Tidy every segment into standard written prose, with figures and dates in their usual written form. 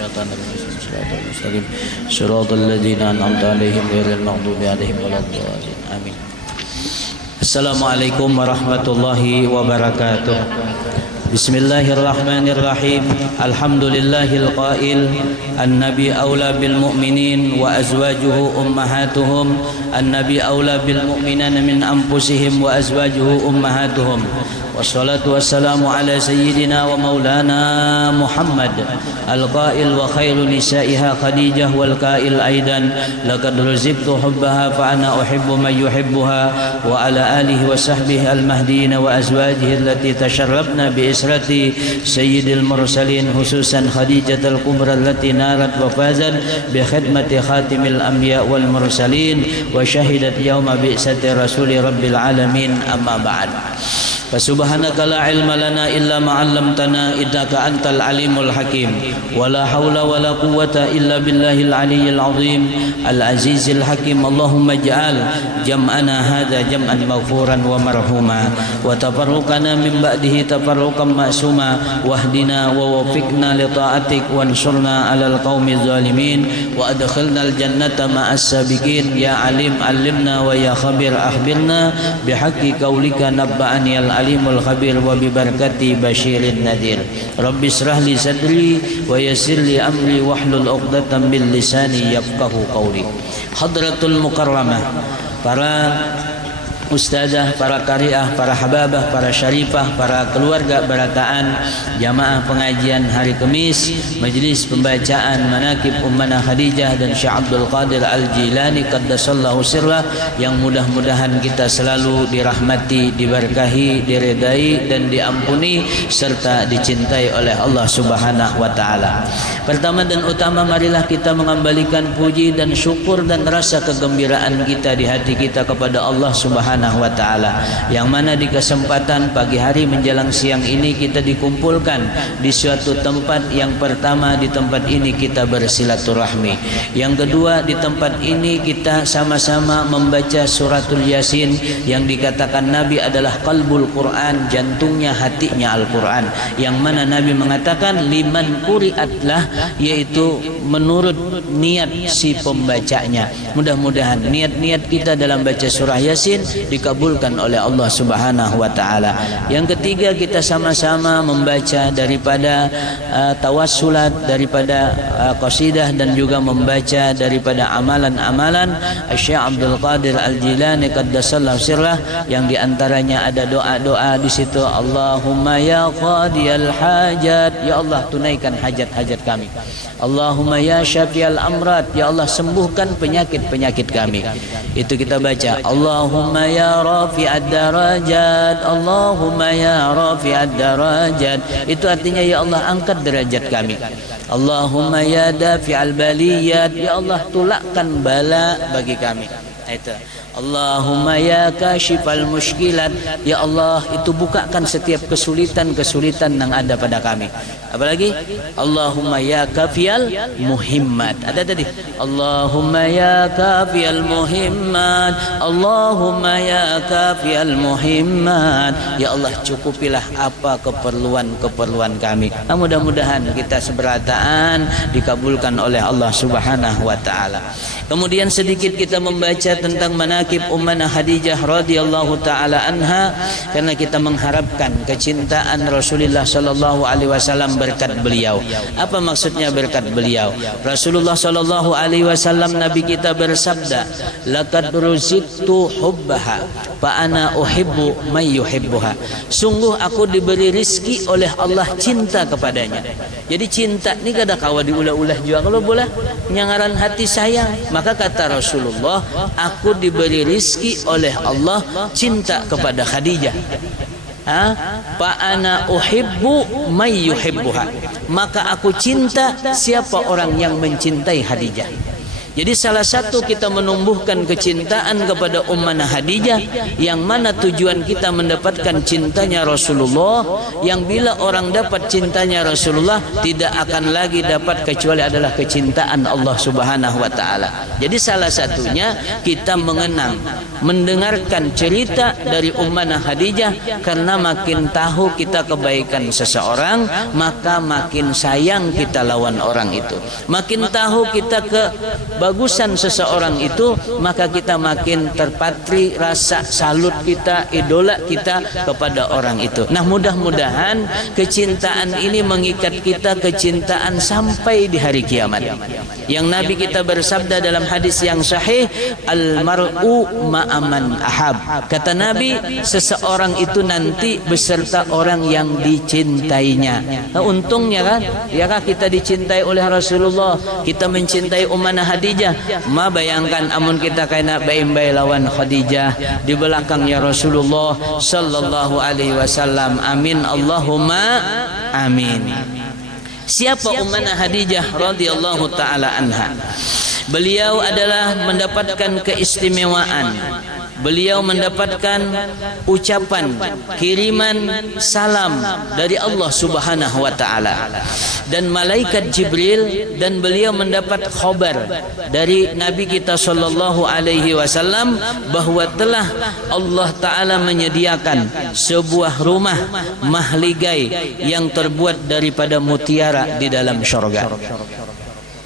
minasyaitonir rajim. Shiratal mustaqim. Shiratal ladzina an'amta 'alaihim ghairil maghdubi 'alaihim waladdallin. Amin. Assalamualaikum warahmatullahi wabarakatuh. Bismillahirrahmanirrahim. Alhamdulillahil qail an-nabi aula bil mu'minin wa azwajuhu ummahatuhum. An-nabi aula bil mu'minina min anfusihim wa azwajuhu ummahatuhum. Wassalatu wassalamu ala sayyidina wa maulana Muhammad al-qail wa khairu nisaiha Khadijah wal qail aidan laqad ruzibtu hubbaha fa ana uhibbu man yuhibbuha wa ala alihi wa sahbihi al-mahdiin wa azwajihi allati tasharrafna bi israti sayyidil mursalin khususan Khadijah al-kubra allati narat wa fazat bi khidmati khatimil anbiya wal mursalin wa syahidat yawma bi'sati rasuli rabbil alamin amma ba'd. Fasubhanaka la ilma lana illa ma 'allamtana innaka antal alimul hakim wa la haula wa la quwwata illa billahil aliyyil azim al azizil hakim. Allahumma ij'al jam'ana hadza jam'an maghfuran wa marhuma wa tafarruqana min ba'dihi tafarruqan ma'suma wahdina wa waffiqna li ta'atik wansurna 'alal qaumiz zalimin wa adkhilnal jannata ma'as sabiqin. Ya alim allimna wa ya khabir akhbirna bihaqqi qaulika nabba'ani al alimul khabir wa bi barakati basyirin nadir. Rabbi israh li sadri wa yassir li amri wahlul 'uqdatam min lisani yafqahu qawli. Hadratul mukarramah, para ustazah, para qari'ah, para hababah, para syarifah, para keluarga barataan jamaah pengajian hari Kamis, majelis pembacaan manaqib Ummana Khadijah dan Syekh Abdul Qadir Al-Jilani qaddasallahu sirrah, yang mudah-mudahan kita selalu dirahmati, diberkahi, diredai dan diampuni serta dicintai oleh Allah Subhanahu wa taala. Pertama dan utama, marilah kita mengembalikan puji dan syukur dan rasa kegembiraan kita di hati kita kepada Allah Subhanahu wa taala, yang mana di kesempatan pagi hari menjelang siang ini kita dikumpulkan di suatu tempat. Yang pertama, di tempat ini kita bersilaturahmi. Yang kedua, di tempat ini kita sama-sama membaca suratul Yasin, yang dikatakan Nabi adalah qalbul Quran, jantungnya, hatinya Al-Quran, yang mana Nabi mengatakan liman quri'atlah, yaitu menurut niat si pembacanya. Mudah-mudahan niat-niat kita dalam baca surah Yasin dikabulkan oleh Allah Subhanahu wa taala. Yang ketiga, kita sama-sama membaca daripada tawassulat, daripada qasidah, dan juga membaca daripada amalan-amalan Syekh Abdul Qadir Al-Jilani qaddasallahu sirrah, yang diantaranya ada doa-doa di situ. Allahumma ya qadiyal hajat, ya Allah tunaikan hajat-hajat kami. Allahumma ya syafi'al amrat, ya Allah sembuhkan penyakit-penyakit kami. Itu kita baca. Allahumma ya rafi'ad darajat, Allahumma ya rafi'ad darajat. Itu artinya ya Allah angkat derajat kami. Allahumma ya dafi'al baliyat, ya Allah tolakkan bala bagi kami. Itu. Allahumma ya kashifal mushkilat, ya Allah itu bukakan setiap kesulitan-kesulitan yang ada pada kami. Apalagi Allahumma ya kafiyal muhimmat. Ada tadi Allahumma ya kafiyal muhimmat, Allahumma ya kafiyal muhimmat, ya Allah cukupilah apa keperluan-keperluan kami. Mudah-mudahan kita seberataan dikabulkan oleh Allah Subhanahu wa taala. Kemudian sedikit kita membaca tentang manaqib Ummana Khadijah radhiyallahu taala anha, karena kita mengharapkan kecintaan Rasulullah sallallahu alaihi wasallam berkat beliau. Apa maksudnya berkat beliau? Rasulullah sallallahu alaihi wasallam, Nabi kita bersabda, laqad ruziktu hubbaha fa ana uhibbu may yuhibbuha. Sungguh aku diberi rizki oleh Allah cinta kepadanya. Jadi cinta ni kada kawa diulah-ulah juga, kalau boleh nyangaran hati sayang. Maka kata Rasulullah, aku diberi rizki oleh Allah cinta kepada Khadijah. Fa ana uhibbu may yuhibbuha, maka aku cinta siapa orang yang mencintai Khadijah. Jadi salah satu kita menumbuhkan kecintaan kepada Ummana Khadijah, yang mana tujuan kita mendapatkan cintanya Rasulullah, yang bila orang dapat cintanya Rasulullah tidak akan lagi dapat kecuali adalah kecintaan Allah Subhanahu wa taala. Jadi salah satunya kita mengenang mendengarkan cerita dari Ummana Khadijah, karena makin tahu kita kebaikan seseorang, maka makin sayang kita lawan orang itu. Makin tahu kita kebagusan seseorang itu, maka kita makin terpatri rasa salut kita, idola kita kepada orang itu. Nah, mudah-mudahan kecintaan ini mengikat kita kecintaan sampai di hari kiamat. Yang Nabi kita bersabda dalam hadis yang sahih, al-mar'u ma'aman ahab. Kata Nabi, seseorang itu nanti beserta orang yang dicintainya. Nah, untungnya kan, ya kan, kita dicintai oleh Rasulullah, kita mencintai Ummana Khadijah. Ma bayangkan amun kita kena baim-baim lawan Khadijah di belakangnya Rasulullah sallallahu alaihi wasallam. Amin Allahumma amin. Siapa Ummana Khadijah radhiyallahu taala anha? Beliau adalah mendapatkan keistimewaan. Beliau mendapatkan ucapan kiriman salam dari Allah Subhanahu wa taala dan malaikat Jibril, dan beliau mendapat khabar dari Nabi kita sallallahu alaihi wasallam bahwa telah Allah taala menyediakan sebuah rumah mahligai yang terbuat daripada mutiara di dalam syurga.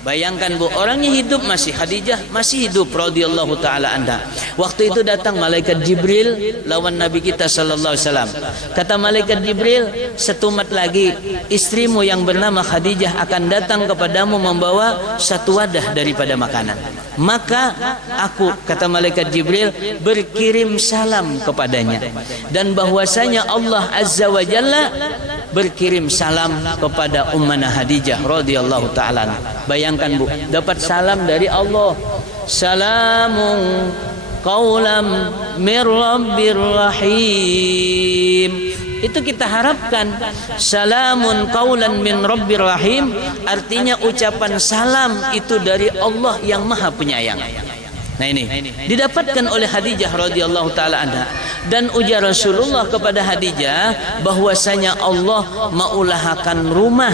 Bayangkan Bu, orangnya hidup, masih Khadijah masih hidup radhiyallahu taala anha. Waktu itu datang malaikat Jibril lawan Nabi kita sallallahu alaihi wasallam. Kata malaikat Jibril, setumat lagi istrimu yang bernama Khadijah akan datang kepadamu membawa satu wadah daripada makanan. Maka aku, kata malaikat Jibril, berkirim salam kepadanya, dan bahwasanya Allah Azza wa Jalla berkirim salam kepada Ummana Khadijah radhiyallahu taala. Bayangkan Bu, dapat salam dari Allah. Salamun qaulam mir rabbir rahim. Itu kita harapkan. Salamun qaulan min rabbir rahim, artinya ucapan salam itu dari Allah yang Maha Penyayang. Nah, ini didapatkan oleh Khadijah radhiyallahu taala anha, dan ujar Rasulullah kepada Khadijah bahwasanya Allah maulahakan rumah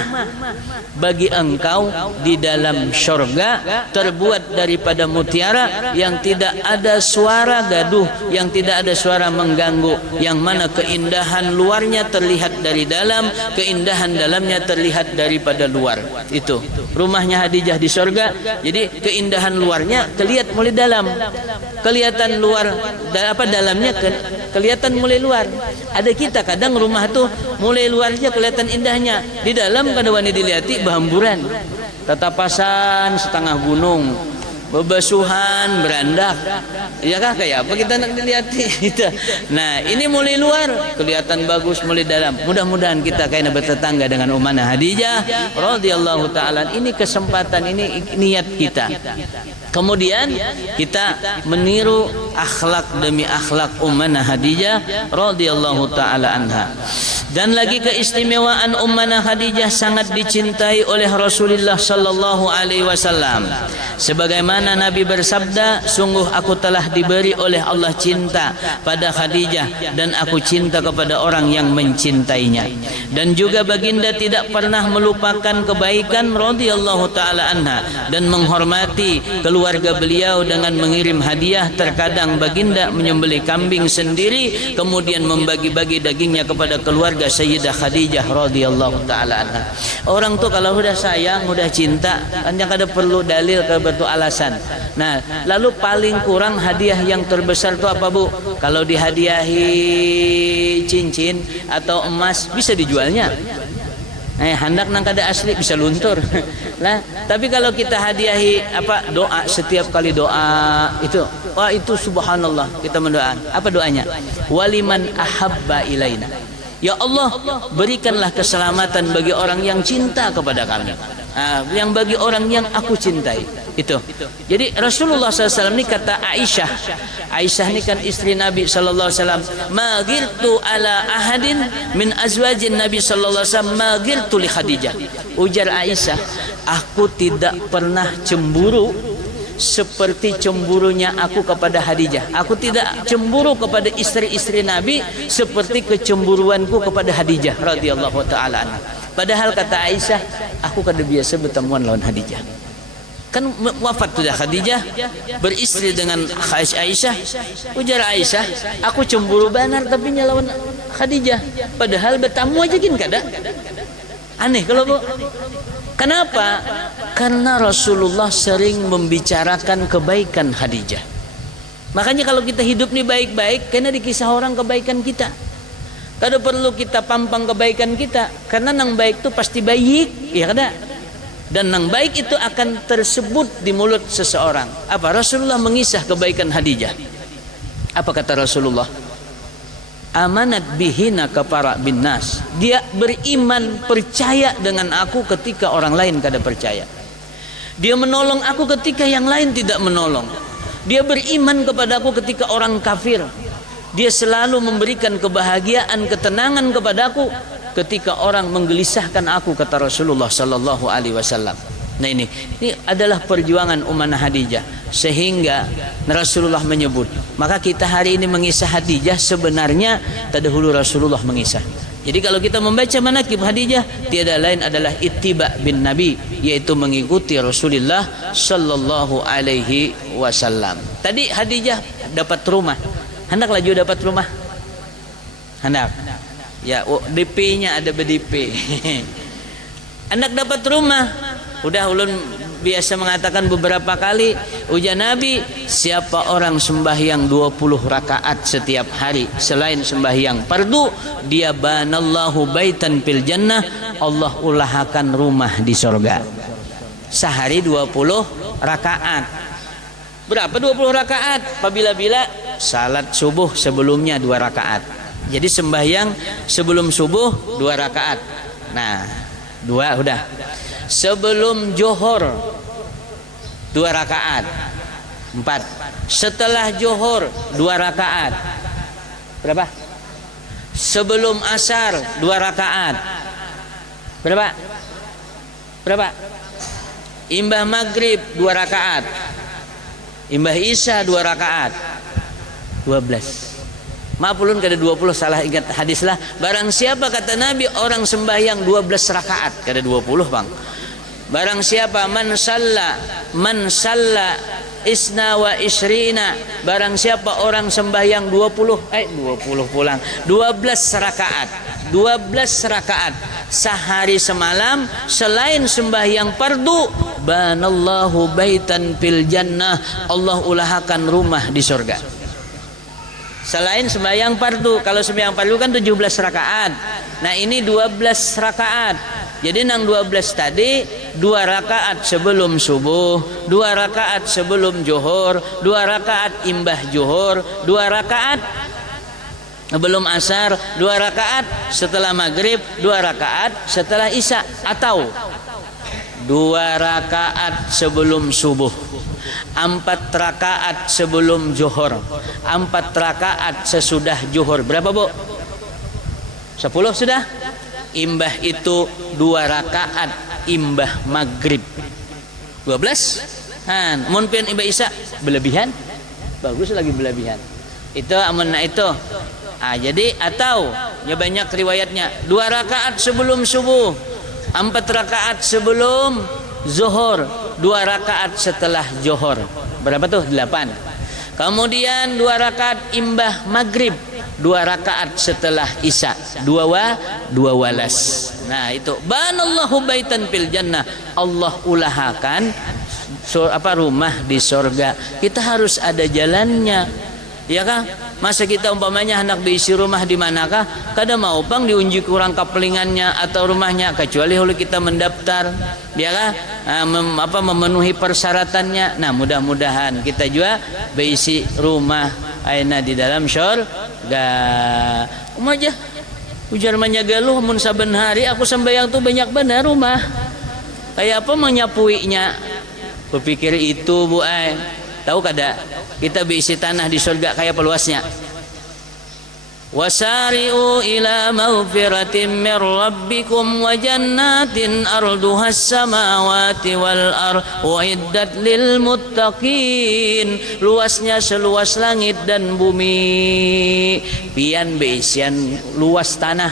bagi engkau di dalam syurga terbuat daripada mutiara yang tidak ada suara gaduh, yang tidak ada suara mengganggu, yang mana keindahan luarnya terlihat dari dalam, keindahan dalamnya terlihat daripada luar. Itu rumahnya Khadijah di syurga. Jadi keindahan luarnya terlihat mulai dalam, kelihatan luar dalamnya kelihatan mulai luar. Ada kita kadang rumah tuh mulai luarnya kelihatan indahnya, di dalam kada wani dilihati bahamburan, tatapasan setengah gunung, bebasuhan berandak, ya kah, kayak apa kita nak dilihati gitu. Nah, ini mulai luar kelihatan bagus, mulai dalam. Mudah-mudahan kita kena bertetangga dengan Ummana Khadijah radhiyallahu taala. Ini kesempatan, ini niat kita. Kemudian kita meniru akhlak demi akhlak Ummana Khadijah radhiyallahu taala anha. Dan lagi keistimewaan Ummana Khadijah sangat dicintai oleh Rasulullah sallallahu alaihi wasallam. Sebagaimana Nabi bersabda, sungguh aku telah diberi oleh Allah cinta pada Khadijah, dan aku cinta kepada orang yang mencintainya. Dan juga baginda tidak pernah melupakan kebaikan radhiyallahu taala anha dan menghormati keluarga beliau dengan mengirim hadiah. Terkadang baginda menyembelih kambing sendiri kemudian membagi-bagi dagingnya kepada keluarga Sayyidah Khadijah radhiyallahu taala anha. Orang tuh kalau sudah sayang, sudah cinta, kan yang ada perlu dalil, ke betul alasan. Nah, lalu paling kurang hadiah yang terbesar itu apa Bu? Kalau dihadiahi cincin atau emas bisa dijualnya. Hendak nang kada asli bisa luntur. Nah, tapi kalau kita hadiahi apa, doa, setiap kali doa itu, wah itu subhanallah, kita mendoakan. Apa doanya? Waliman ahabba ilaina. Ya Allah, berikanlah keselamatan bagi orang yang cinta kepada kami. Yang bagi orang yang aku cintai. Itu. Jadi Rasulullah SAW ini kata Aisyah. Aisyah ini kan istri Nabi SAW. Ma girtu ala ahadin min azwajin Nabi SAW ma girtu li Khadijah. Ujar Aisyah, aku tidak pernah cemburu seperti cemburunya aku kepada Khadijah. Aku tidak cemburu kepada istri-istri Nabi seperti kecemburuanku kepada Khadijah radhiyallahu taala anha. Padahal kata Aisyah, aku kada biasa bertemuan lawan Khadijah. Kan wafat sudah Khadijah, beristri dengan Aisyah. Ujar Aisyah, aku cemburu benar tapi nyalawan Khadijah, padahal bertamu aja gin kada. Aneh kalau bu. Kenapa? Karena Rasulullah sering membicarakan kebaikan Khadijah. Makanya kalau kita hidup nih baik-baik, karena di kisah orang kebaikan kita. Kada perlu kita pampang kebaikan kita, karena nang baik itu pasti baik, ya kada. Dan nang baik itu akan tersebut di mulut seseorang. Apa? Rasulullah mengisah kebaikan Khadijah. Apa kata Rasulullah? Amanat bihina kafara bin nas. Dia beriman, percaya dengan aku ketika orang lain kada percaya. Dia menolong aku ketika yang lain tidak menolong. Dia beriman kepadaku ketika orang kafir. Dia selalu memberikan kebahagiaan, ketenangan kepadaku ketika orang menggelisahkan aku, kata Rasulullah sallallahu alaihi wasallam. Nah ini adalah perjuangan Ummuna Khadijah, sehingga Rasulullah menyebut. Maka kita hari ini mengisah Khadijah sebenarnya terdahulu Rasulullah mengisah. Jadi kalau kita membaca manaqib Khadijah, tiada lain adalah ittiba bin Nabi, yaitu mengikuti Rasulullah sallallahu alaihi wasallam. Tadi Khadijah dapat rumah. Hendak laju dapat rumah. Hendak. Ya, DP-nya ada BDP. Anak dapat rumah. Udah ulun biasa mengatakan beberapa kali, ujar Nabi, siapa orang sembahyang 20 rakaat setiap hari selain sembahyang fardu, dia banallahu baitan fil jannah, Allah ulahakan rumah di surga. Sehari 20 rakaat. Berapa 20 rakaat? Apabila salat subuh sebelumnya 2 rakaat. Jadi sembahyang sebelum subuh 2 rakaat. Nah, 2 udah. Sebelum johor 2 rakaat. 4. Setelah johor 2 rakaat. Berapa? Sebelum asar 2 rakaat. Berapa? Imbah maghrib 2 rakaat. Imbah isya 2 rakaat. 12. Maaf ulun kada 20, salah ingat hadis lah. Barang siapa kata Nabi orang sembahyang 12 rakaat, kada 20 bang. Barang siapa man salla isna wa isrina, barang siapa orang sembahyang 20 pulang 12 rakaat. 12 rakaat sehari semalam selain sembahyang fardu, banallahu baitan fil jannah, Allah ulahakan rumah di surga. Selain sembahyang fardu, kalau sembahyang fardu kan 17 rakaat. Nah ini 12 rakaat. Jadi nang 12 tadi 2 rakaat sebelum subuh, 2 rakaat sebelum johor, 2 rakaat imbah johor, 2 rakaat sebelum asar, 2 rakaat setelah maghrib, 2 rakaat setelah isya, atau 2 rakaat sebelum subuh, 4 rakaat sebelum johor, 4 rakaat sesudah johor. Berapa bu? 10 sudah. Imbah itu 2 rakaat imbah maghrib 12. Mun pian imbah isya berlebihan, bagus lagi berlebihan. Itu amanah itu. Jadi atau ya banyak riwayatnya 2 rakaat sebelum subuh, 4 rakaat sebelum zuhur, 2 rakaat setelah johor. Berapa tuh? 8. Kemudian 2 rakaat imbah maghrib, 2 rakaat setelah isya, 2 walas. Nah itu banallahu baitan fil jannah, Allah ulahakan rumah di surga. Kita harus ada jalannya, ya kan? Masa kita umpamanya hendak diisi rumah di manakah, kada mau pang diunjuk kurang kapelingannya atau rumahnya, kecuali kalau kita mendaftar, ya kan? Memenuhi persyaratannya. Nah mudah-mudahan kita juga berisi rumah aina di dalam surga. Aja ujar menyagaluh mun saben hari aku sembahyang tuh banyak benar rumah. Kayak apa menyapuinya? Berpikir itu bu tahu kada? Kita berisi tanah di surga kayak peluasnya. Wasari'u ila maghfiratin mir rabbikum wa jannatin arduhas samawati wal ard uiddat lil muttaqin. Luasnya seluas langit dan bumi. Pian beisian luas tanah.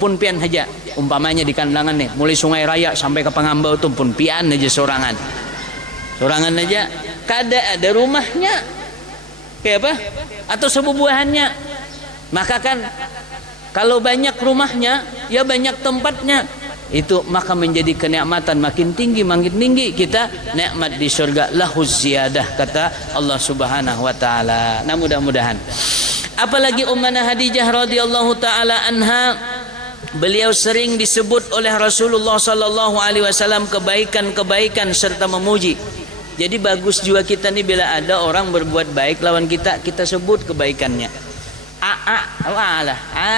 Pun pian aja umpamanya di kandangan nih, mulai Sungai Raya sampai ke Pangambau tuh pun pian aja sorangan. Sorangan aja, kada ada rumahnya, kayak apa? Atau sebuah-buahannya. Maka kan kalau banyak rumahnya, ya banyak tempatnya. Itu maka menjadi kenikmatan makin tinggi kita nikmat di surga, lahuz ziyadah kata Allah Subhanahu wa taala. Nah, mudah-mudahan. Apalagi Ummuna Khadijah radhiyallahu taala anha, beliau sering disebut oleh Rasulullah sallallahu alaihi wasallam kebaikan-kebaikan serta memuji. Jadi bagus juga kita nih bila ada orang berbuat baik lawan kita, kita sebut kebaikannya.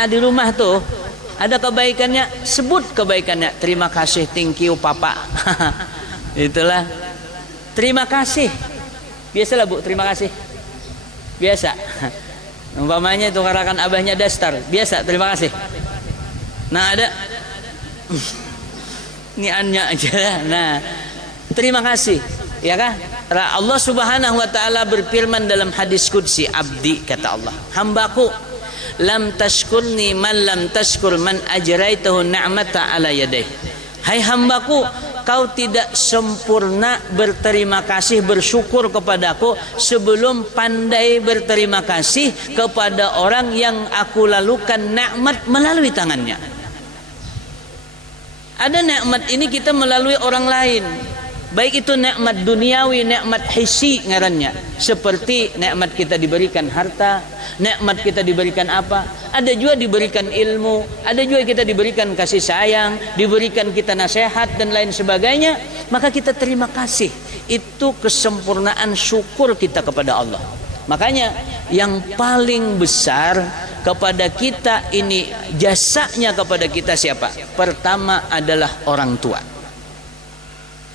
Di rumah tuh ada kebaikannya, sebut kebaikannya. Terima kasih, thank you papa. Itulah. Terima kasih. Biasalah Bu, terima kasih. Biasa. Umpamanya itu karakan abahnya dastar, biasa terima kasih. Nah ada ini anya aja. Nah, terima kasih. Ya kan? Allah Subhanahu wa taala berfirman dalam hadis qudsi, abdi kata Allah, hambaku lam tashkurni man lam tashkur man ajraitahu ni'mata ala yadayh. Hai hambaku, kau tidak sempurna berterima kasih, bersyukur kepadaku sebelum pandai berterima kasih kepada orang yang aku lalukan nikmat melalui tangannya. Ada nikmat ini kita melalui orang lain, baik itu nikmat duniawi, nikmat hissi ngarannya, seperti nikmat kita diberikan harta, nikmat kita diberikan apa, ada juga diberikan ilmu, ada juga kita diberikan kasih sayang, diberikan kita nasihat dan lain sebagainya. Maka kita terima kasih, itu kesempurnaan syukur kita kepada Allah. Makanya yang paling besar kepada kita ini, jasanya kepada kita siapa? Pertama adalah orang tua.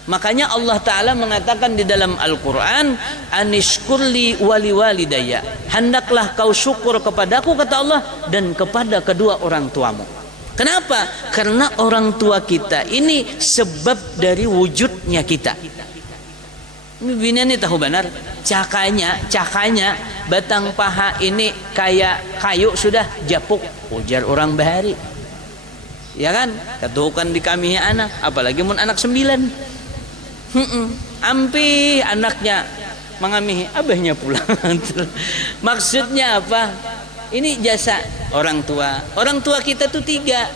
Makanya Allah Ta'ala mengatakan di dalam Al-Quran, anishkurli wali walidaya, hendaklah kau syukur kepadaku kata Allah, dan kepada kedua orang tuamu. Kenapa? Karena orang tua kita ini sebab dari wujudnya kita. Ini bini ini tahu benar, cakanya batang paha ini kayak kayu sudah japuk, ujar orang bahari. Ya kan? Ketukan di kami anak, apalagi mun anak 9. Ampi anaknya mengamihi, abahnya pulang. Maksudnya apa? Ini jasa orang tua. Orang tua kita tuh 3.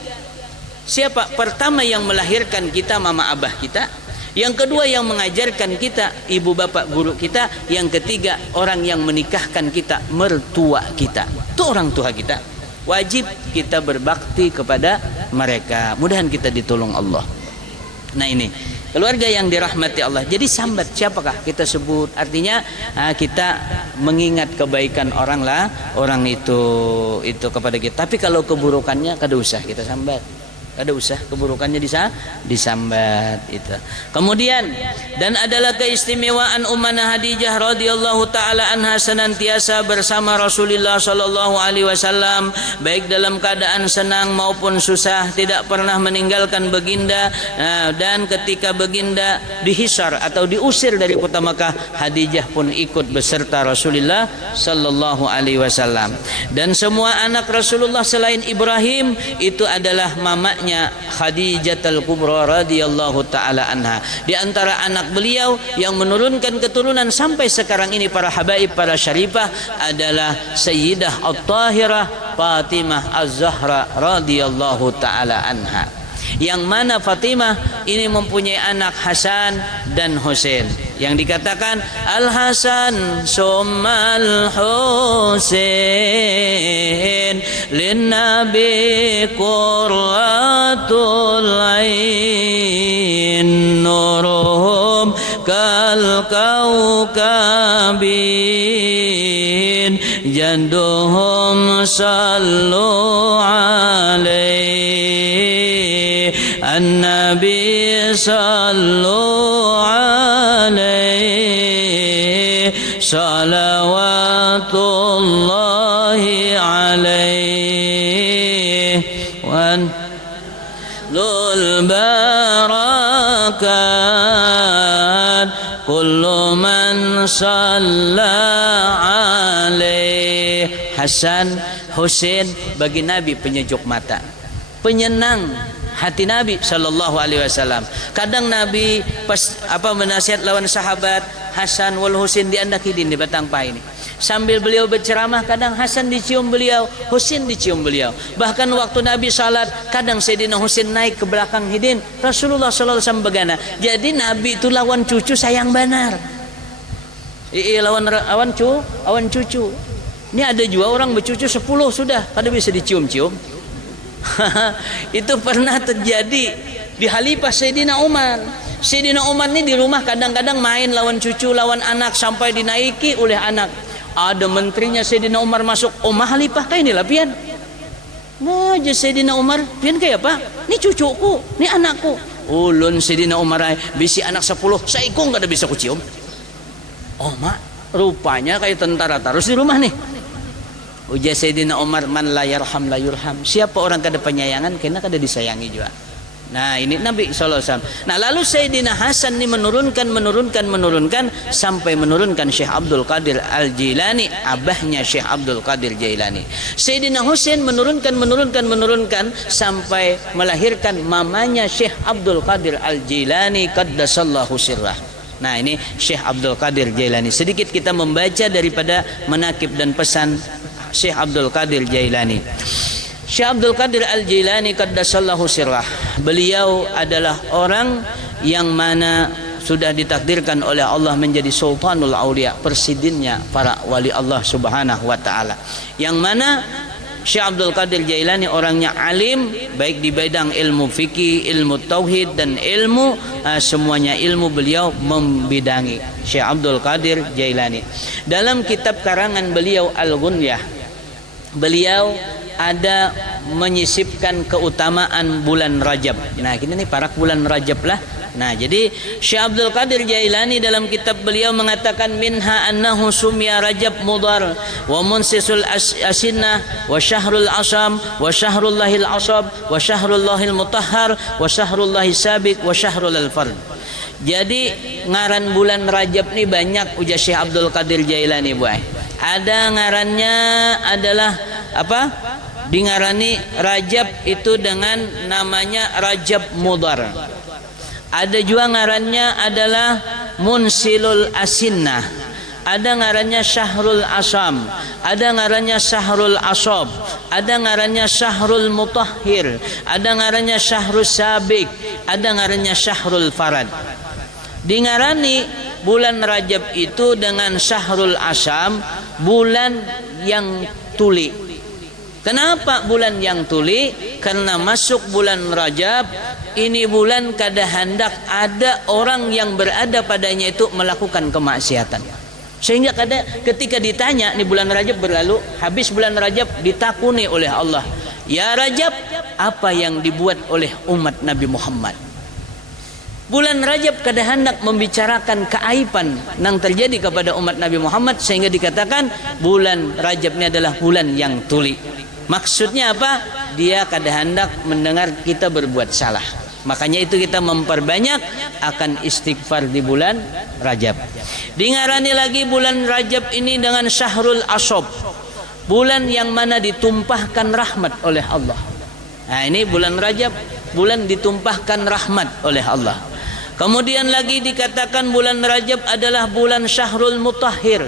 Siapa? Pertama yang melahirkan kita, mama abah kita. Yang kedua yang mengajarkan kita, ibu bapak guru kita. Yang ketiga orang yang menikahkan kita, mertua kita. Itu orang tua kita. Wajib kita berbakti kepada mereka. Mudahan kita ditolong Allah. Nah ini keluarga yang dirahmati Allah. Jadi sambat siapakah kita sebut? Artinya kita mengingat kebaikan orang itu kepada kita. Tapi kalau keburukannya kada usah kita sambat. Kada usah keburukannya disambat itu. Kemudian dan adalah keistimewaan Ummuna Khadijah radhiyallahu taala anha senantiasa bersama Rasulullah sallallahu alaihi wasallam, baik dalam keadaan senang maupun susah, tidak pernah meninggalkan baginda. Dan ketika baginda dihisar atau diusir dari kota Makkah, Khadijah pun ikut beserta Rasulullah sallallahu alaihi wasallam. Dan semua anak Rasulullah selain Ibrahim itu adalah mamanya Khadijatul Kubra radhiyallahu taala anha. Di antara anak beliau yang menurunkan keturunan sampai sekarang ini para habaib, para syarifah adalah Sayyidah At-Tahirah Fatimah Az-Zahra radhiyallahu taala anha. Yang mana Fatimah ini mempunyai anak Hasan dan Husain, yang dikatakan Al-Hasan summal Husain lin Nabi qurratul ain nuruhum kal kaukabin jadduhum sallu alaihi An-Nabi sallu alaihi salawatullahi alaihi wa lul barakat kullu man salla alaihi. Hasan Husain bagi Nabi penyejuk mata, penyenang hati Nabi sallallahu alaihi wasallam. Kadang Nabi pas menasihat lawan sahabat Hasan wal Husain diandakidin di batang paha ini. Sambil beliau berceramah, kadang Hasan dicium beliau, Husain dicium beliau. Bahkan waktu Nabi salat, kadang Sayyidina Husain naik ke belakang hidin Rasulullah sallallahu alaihi wasallam begana. Jadi Nabi itu lawan cucu sayang benar. Lawan cucu. Ini ada juga orang bercucu 10 sudah, kada bisa dicium-cium. Itu pernah terjadi di Khalifah Sayyidina Umar. Sayyidina Umar ini di rumah kadang-kadang main lawan cucu, lawan anak sampai dinaiki oleh anak. Ada menterinya Sayyidina Umar masuk, Khalifah kayak inilah pian. Nah, Sayyidina Umar, pian kayak apa? Ini cucuku, ini anakku. Ulun Sayyidina Umar bisi anak 10, saikung kada bisa kucium. Mak, rupanya kayak tentara terus di rumah nih. Ujar Sayyidina Umar, man la yarham la yurham. Siapa orang kada penyayangan, kena kada disayangi juga. Nah, ini Nabi sallallahu alaihi wasallam. Nah, lalu Sayyidina Hasan ini menurunkan sampai menurunkan Syekh Abdul Qadir Al-Jilani, abahnya Syekh Abdul Qadir Jailani. Sayyidina Husain menurunkan sampai melahirkan mamanya Syekh Abdul Qadir Al-Jilani qaddasallahu sirrah. Nah, ini Syekh Abdul Qadir Jailani. Sedikit kita membaca daripada manaqib dan pesan Syekh Abdul Qadir Jailani. Syekh Abdul Qadir Al-Jilani qaddasallahu sirrah. Beliau adalah orang yang mana sudah ditakdirkan oleh Allah menjadi sultanul aulia, presidennya para wali Allah Subhanahu wa taala. Yang mana Syekh Abdul Qadir Jailani orangnya alim, baik di bidang ilmu fikih, ilmu tauhid dan ilmu semuanya ilmu beliau membidangi. Syekh Abdul Qadir Jailani. Dalam kitab karangan beliau Al-Ghunyah, beliau ada menyisipkan keutamaan bulan Rajab. Nah, kita nih parak bulan Rajab lah. Nah, jadi Syekh Abdul Qadir Jailani dalam kitab beliau mengatakan minha annahu sumya Rajab mudar wa munsisul asinnah wa syahrul asam wa syahrullahil asab wa syahrullahil mutahhar wa syahrullahis sabiq wa syahrul al-fard. Jadi ngaran bulan Rajab nih banyak ujar Syekh Abdul Qadir Jailani, boy. Ada ngarannya adalah apa? Dingarani Rajab itu dengan namanya Rajab Mudar. Ada juga ngarannya adalah Munsilul Asinnah. Ada ngarannya Syahrul Asam. Ada ngarannya Syahrul Asab. Ada ngarannya Syahrul Mutahhir. Ada ngarannya Syahrul Sabiq. Ada ngarannya Syahrul Farad. Dingarani bulan Rajab itu dengan Syahrul Asam, bulan yang tuli. Kenapa bulan yang tuli? Karena masuk bulan Rajab, ini bulan kada hendak ada orang yang berada padanya itu melakukan kemaksiatan. Sehingga ketika ditanya, nih bulan Rajab berlalu, habis bulan Rajab ditakuni oleh Allah, ya Rajab, apa yang dibuat oleh umat Nabi Muhammad? Bulan Rajab kada hendak membicarakan keaiban yang terjadi kepada umat Nabi Muhammad, sehingga dikatakan bulan Rajab ini adalah bulan yang tuli. Maksudnya apa? Dia kada hendak mendengar kita berbuat salah. Makanya itu kita memperbanyak akan istighfar di bulan Rajab. Dingarani lagi bulan Rajab ini dengan Syahrul Asab, bulan yang mana ditumpahkan rahmat oleh Allah. Nah, ini bulan Rajab, bulan ditumpahkan rahmat oleh Allah. Kemudian lagi dikatakan bulan Rajab adalah bulan Syahrul Mutahhir,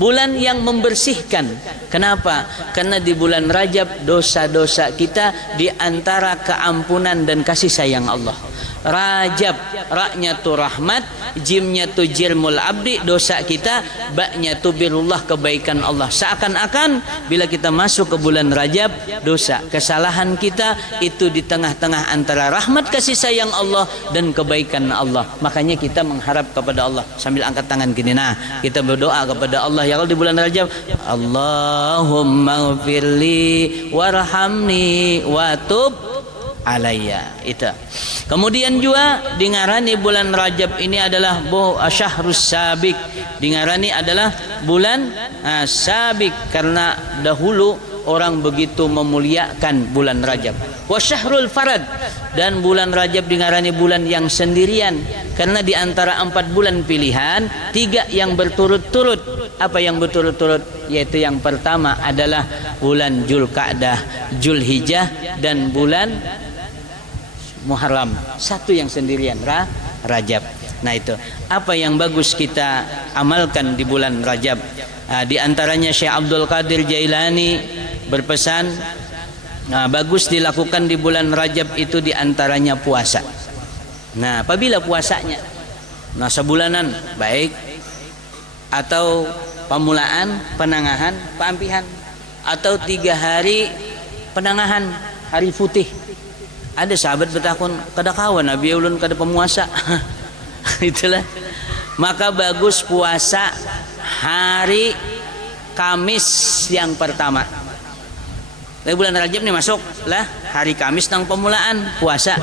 bulan yang membersihkan. Kenapa? Karena di bulan Rajab dosa-dosa kita di antara keampunan dan kasih sayang Allah. Rajab, ra-nya tu rahmat, jimnya tu jirmul abdi, dosa kita, ba-nya tu birullah, kebaikan Allah. Seakan-akan bila kita masuk ke bulan Rajab, dosa, kesalahan kita itu di tengah-tengah antara rahmat kasih sayang Allah dan kebaikan Allah. Makanya kita mengharap kepada Allah sambil angkat tangan gini. Nah, kita berdoa kepada Allah, ya Allah di bulan Rajab, Allahumma ghfirli warhamni wa tub alayya. Itu. Kemudian juga dingarani bulan Rajab ini adalah Syahrus Sabiq. Dingarani adalah bulan Sabiq karena dahulu orang begitu memuliakan bulan Rajab. Wa Syahrul Farad, dan bulan Rajab dingarani bulan yang sendirian karena di antara 4 bulan pilihan 3 yang berturut-turut. Apa yang berturut-turut? Yaitu yang pertama adalah bulan Zulqa'dah, Zulhijjah, dan bulan Muharram, satu yang sendirian Rajab. Nah itu apa yang bagus kita amalkan di bulan Rajab. Di antaranya Syekh Abdul Qadir Jailani berpesan, bagus dilakukan di bulan Rajab itu di antaranya puasa. Nah apabila puasanya sebulanan baik, atau pemulaan, penangahan, peampihan, atau 3 hari penangahan, hari putih. Ada sahabat bertakun, kada kawan Nabi ulun kada pemuasa. Itulah. Maka bagus puasa hari Kamis yang pertama. Dari bulan Rajab nih masuk lah hari Kamis nang pemulaan puasa.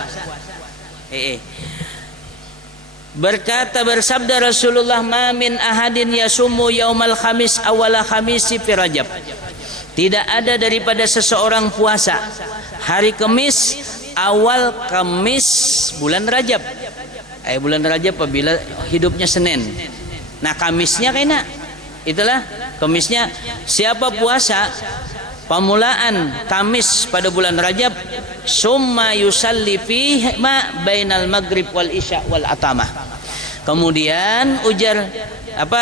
Bersabda Rasulullah, ma min ahadin yasumu yaumal khamis awala khamisi fi Rajab. Tidak ada daripada seseorang puasa hari Kamis, awal Kamis bulan Rajab. Bulan Rajab apabila hidupnya Senin. Nah Kamisnya kena. Itulah Kamisnya. Siapa puasa pemulaan Kamis pada bulan Rajab, summa yusalli fihi ma bainal maghrib wal isya wal atamah. Kemudian ujar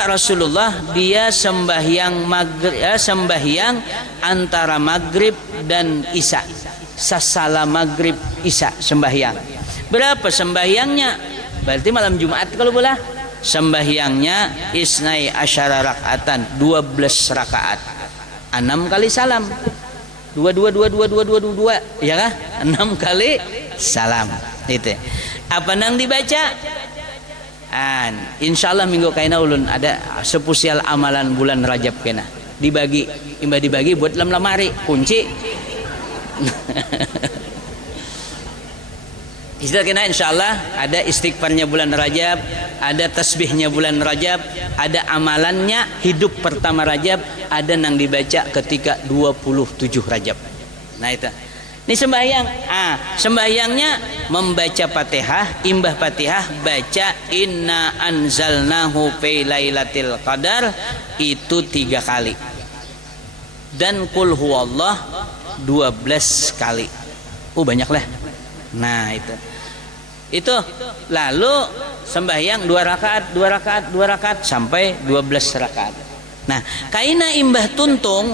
Rasulullah, dia sembahyang antara maghrib dan isya, sasala maghrib isya sembahyang. Berapa sembahyangnya? Berarti malam Jumat kalau boleh sembahyangnya isnai asyara rakaatan, 12 rakaat, 6 kali salam, 2 ya kah? 6 kali salam. Itu apa nang dibaca? Insyaallah minggu kaina ulun ada sepusial amalan bulan Rajab kena dibagi, dibagi buat lemari kunci. Istilah kena insyaallah ada istighfarnya bulan Rajab, ada tasbihnya bulan Rajab, ada amalannya hidup pertama Rajab, ada nang dibaca ketika 27 Rajab. Nah itu. Ini sembahyang. Sembahyangnya membaca Fatihah, imbah Fatihah baca inna anzalnahu fi lailatul qadar itu 3 kali. Dan qul huwallah 12 kali. Banyak lah. Nah itu lalu sembahyang 2 rakaat sampai 12 rakaat. Nah kaina imbah tuntung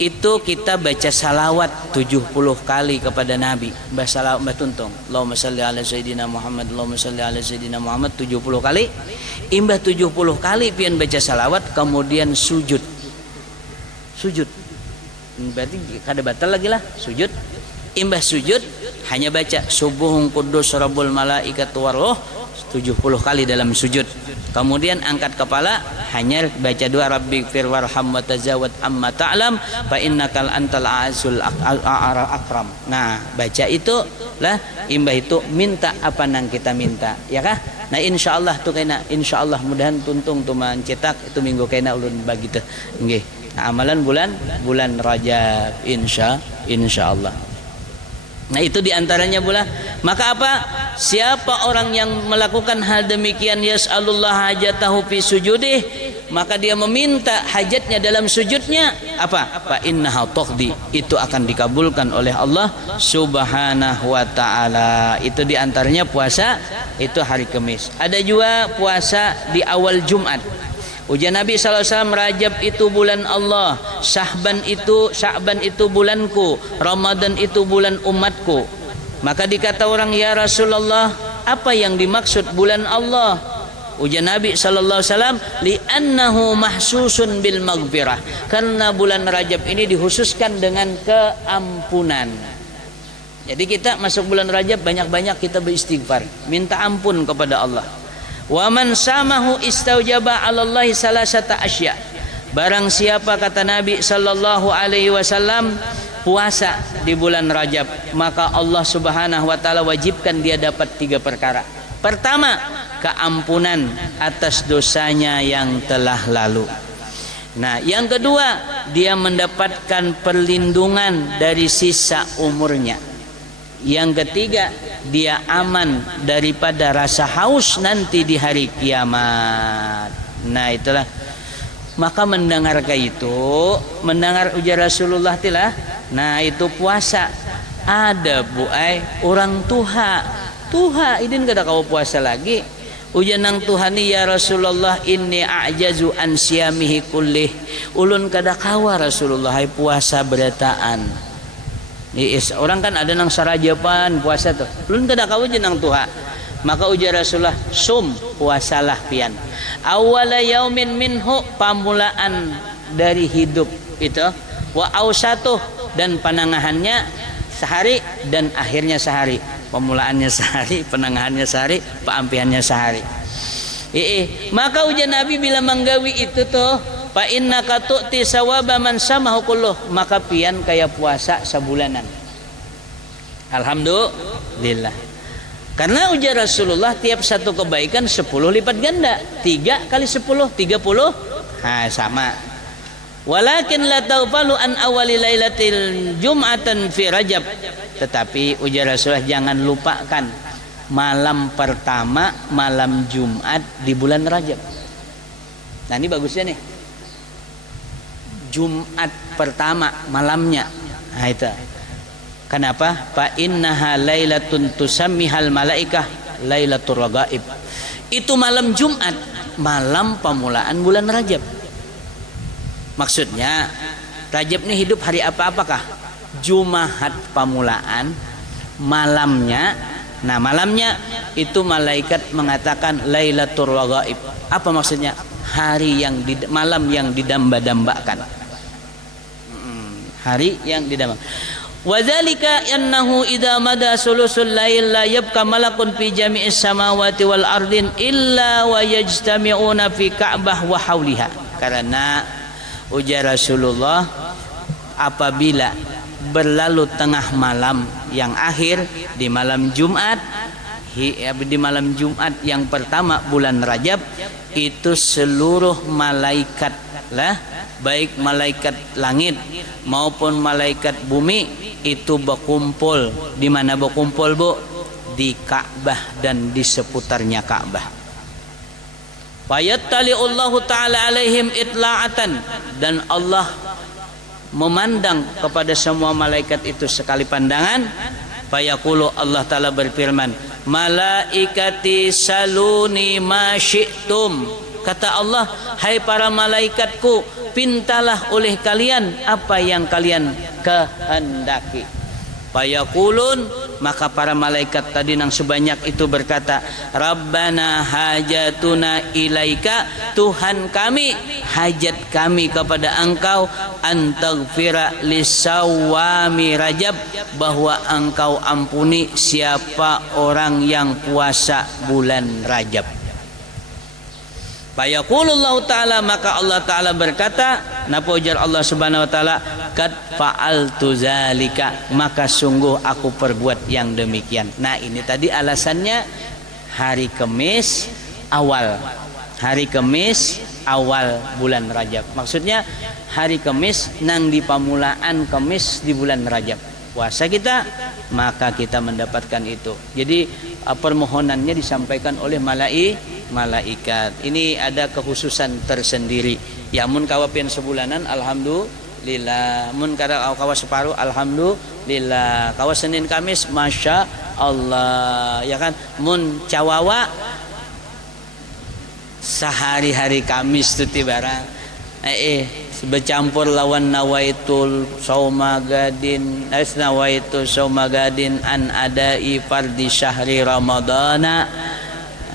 itu kita baca salawat 70 kali kepada Nabi. Mbah tuntung Allahumma shalli ala sayyidina Muhammad, Allahumma shalli ala sayyidina Muhammad 70 kali. Imbah 70 kali pian baca salawat, kemudian sujud. Berarti kada batal lagi lah sujud. Imbah sujud hanya baca subuhun kudus rabbul malaikat waruh 70 kali dalam sujud. Kemudian angkat kepala, hanya baca doa rabbighfir warham wa tazawwad amma ta'lam fa innakal antal azul akram. Nah baca itu lah, imbah itu minta apa nang kita minta, ya kah? Nah insyaallah tuh kena, insyaallah mudahan tuntung tuh mencetak itu minggu kena ulun bagi tuh nggih. Nah, amalan bulan Rajab insyaallah. Nah itu diantaranya pula. Maka apa? Siapa orang yang melakukan hal demikian, yas'alullah hajatahu fi sujudih, maka dia meminta hajatnya dalam sujudnya, apa? Fa innaha tuqdi, itu akan dikabulkan oleh Allah Subhanahu wa taala. Itu diantaranya puasa itu hari Kamis. Ada juga puasa di awal Jumat. Ujar Nabi SAW, Rajab itu bulan Allah, Sya'ban itu bulanku, Ramadan itu bulan umatku. Maka dikata orang, ya Rasulullah, apa yang dimaksud bulan Allah? Ujar Nabi SAW, li'annahu mahsusun bil maghfirah, karena bulan Rajab ini dikhususkan dengan keampunan. Jadi kita masuk bulan Rajab banyak-banyak kita beristighfar, minta ampun kepada Allah. Wa man samahu istaujaba 'alallahi salasata asya. Barang siapa kata Nabi sallallahu alaihi wasallam puasa di bulan Rajab, maka Allah Subhanahu wa taala wajibkan dia dapat 3 perkara. Pertama, keampunan atas dosanya yang telah lalu. Nah, yang kedua, dia mendapatkan perlindungan dari sisa umurnya. Yang ketiga, dia aman daripada rasa haus nanti di hari kiamat. Nah itulah. Maka mendengar ujar Rasulullah tilah. Nah itu puasa ada bu orang tuha idin kada kau puasa lagi. Ujan nang Tuhani ya Rasulullah inni a'jazu an siyamihi kullih. Ulun kada kawa Rasulullah hai puasa berataan. Orang kan ada nang sarajapan puasa tuh. Ulun kada kawa je nang tuha. Maka ujar Rasulullah sum puasalah pian. Awala yaumin minhu pamulaan dari hidup itu. Wa ausatuh dan panangahannya sehari dan akhirnya sehari. Pemulaannya sehari, penangahannya sehari, paampihannya sehari. Maka ujian Nabi bila menggawi itu tuh, fa innaka tu'ti sawaba man samahu kulluh, maka pian kaya puasa sebulanan. Alhamdulillah. Karena ujar Rasulullah tiap satu kebaikan 10 lipat ganda. 3 kali 10 30. Sama. Walakin la taufalu an awali lailatil jum'atan fi Rajab. Tetapi ujar Rasulullah jangan lupakan malam pertama malam Jumat di bulan Rajab. Nah ini bagusnya nih. Jumat pertama malamnya. Nah itu. Kenapa? Fa innaha lailatun tusammihal malaikah lailatul ragaib. Itu malam Jumat, malam pemulaan bulan Rajab. Maksudnya Rajab ini hidup hari apakah? Jumat pamulaan malamnya. Nah malamnya itu malaikat mengatakan Lailatul Ragaib. Apa maksudnya? Hari yang malam yang didamba-dambakan. Hari yang didambakan. Wadzalika annahu idza mada sulusul lail la yabqa malakun fi jami'is samawati wal ardin illa wa yajtami'una fi Ka'bah wa hauliha. Karena ujar Rasulullah apabila berlalu tengah malam yang akhir di malam Jumat yang pertama bulan Rajab itu seluruh malaikat lah baik malaikat langit maupun malaikat bumi itu berkumpul di mana berkumpul Bu? Di Ka'bah dan di seputarnya Ka'bah. Fayattali'ullahu ta'ala alaihim itla'atan, dan Allah memandang kepada semua malaikat itu sekali pandangan. Fayaqulu, Allah Ta'ala berfirman, malaikati saluni ma syi'tum. Kata Allah, hai para malaikatku, pintalah oleh kalian apa yang kalian kehendaki. Fayaqulun, maka para malaikat tadi nang sebanyak itu berkata, Rabbana hajatuna ilaika, Tuhan kami, hajat kami kepada Engkau, antaghfira lisawami Rajab, bahwa Engkau ampuni siapa orang yang puasa bulan Rajab. Fayaqulullahu ta'ala, maka Allah Ta'ala berkata, napa ujar Allah Subhanahu wa ta'ala, kad fa'altu zalika, maka sungguh aku perbuat yang demikian. Nah ini tadi alasannya hari Kamis awal bulan Rajab. Maksudnya hari Kamis nang di pamulaan Kamis di bulan Rajab puasa kita, maka kita mendapatkan itu. Jadi permohonannya disampaikan oleh malaikat. Ini ada kekhususan tersendiri. Ya mun kawapian sebulanan alhamdulillah, mun kawa separuh alhamdulillah, kawa Senin Kamis masya Allah, ya kan. Mun cawawa sehari-hari Kamis tuh barang bercampur lawan nawaitul saumagadin an adai fardi syahri ramadana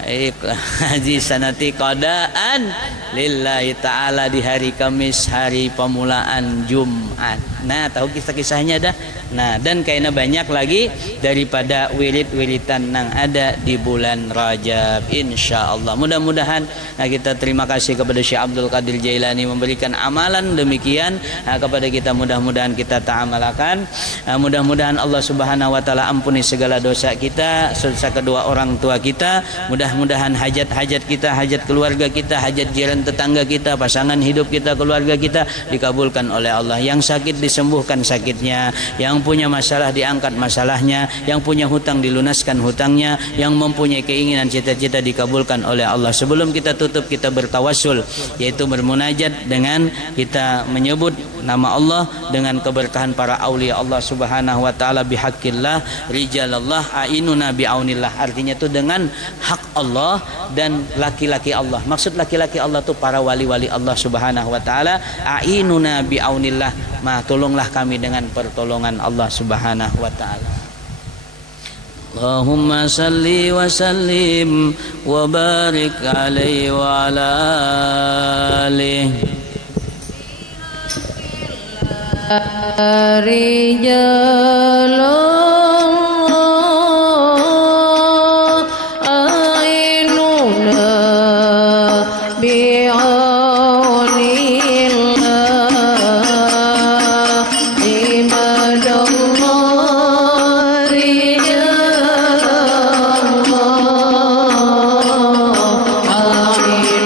haji sanati qadaan lillahi ta'ala, di hari Kamis, hari pemulaan Jumat. Nah tahu kisah-kisahnya dah. Nah dan kayaknya banyak lagi daripada wirid-wiridan yang ada di bulan Rajab, insyaallah. Mudah-mudahan kita terima kasih kepada Syekh Abdul Qadir Jailani memberikan amalan demikian kepada kita, mudah-mudahan kita ta'amalakan. Mudah-mudahan Allah Subhanahu wa taala ampuni segala dosa kita, dosa kedua orang tua kita. Mudah-mudahan hajat-hajat kita, hajat keluarga kita, hajat jiran tetangga kita, pasangan hidup kita, keluarga kita dikabulkan oleh Allah. Yang sakit disembuhkan sakitnya, yang punya masalah diangkat masalahnya, yang punya hutang dilunaskan hutangnya, yang mempunyai keinginan cita-cita dikabulkan oleh Allah. Sebelum kita tutup, kita bertawassul, yaitu bermunajat dengan kita menyebut nama Allah, dengan keberkahan para aulia Allah Subhanahu wa taala, bihaqqillah rijalallah ainuna biaunillah. Artinya itu dengan hak Allah dan laki-laki Allah. Maksud laki-laki Allah itu para wali-wali Allah Subhanahu wa taala. Ainuna biaunillah, mah tolonglah kami dengan pertolongan Allah Subhanahu wa taala. Allahumma salli wa sallim wa barik alaihi wa ala alihi. Rijalullah ainuna bi'aunillah ibadallah rijalullah ainuna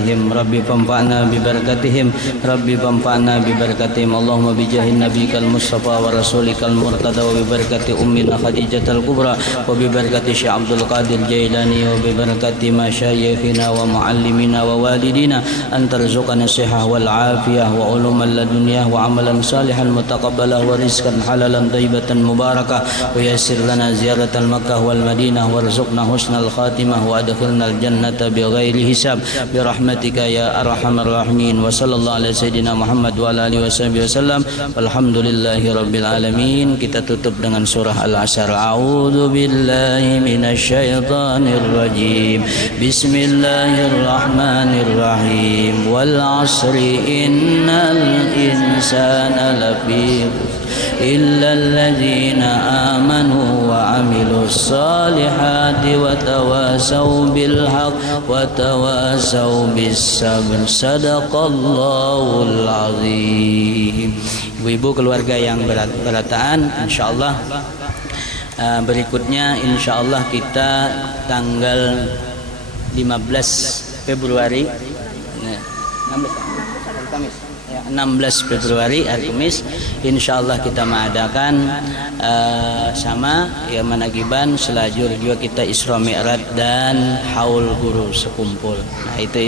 barakatihim Rabbi fanfa'na bi barakatihim Rabbi fanfa'na bi barakatihim Allahumma bi jahin nabiyikal mustafa wa rasulikal murtada wa bi barakati ummina khadijatal kubra wa bi barakati Syekh Abdul Qadir Jailani wa bi barakati masyayikhina wa muallimina wa walidina an tarzuqana sihah wal afiyah wa uluman ladunyah wa amalan salihan mutaqabbalah wa rizqan halalan thayyibatan mubarakah wa yassir lana ziyaratal makkah wal madinah warzuqna husnal khatimah wa adkhilnal jannata bighairi hisab bi rahmatika ya arhamar rahimin wa sallallahu ala sayidina Muhammad wa ala alihi wasallam walhamdulillahi rabbil alamin. Kita tutup dengan surah Al-Asr. A'udzu billahi minasyaitonir rajim. Bismillahirrahmanirrahim. Wal 'asri innal insana lafi إلا الذين آمنوا وعملوا الصالحات وتواصوا بالحق وتواصوا بالصبر صدق الله العظيم. Ibu-ibu keluarga yang berataan, insyaallah berikutnya insyaallah kita tanggal 15 Februari 16 Februari hari Kamis insyaallah kita mengadakan sama ya managiban selajur juga kita Isra Mi'raj dan haul guru sekumpul. Nah itu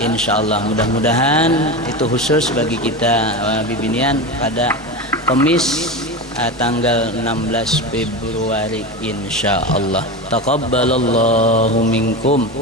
insyaallah mudah-mudahan itu khusus bagi kita bibinian pada Kamis tanggal 16 Februari insyaallah. Taqabbalallahu minkum.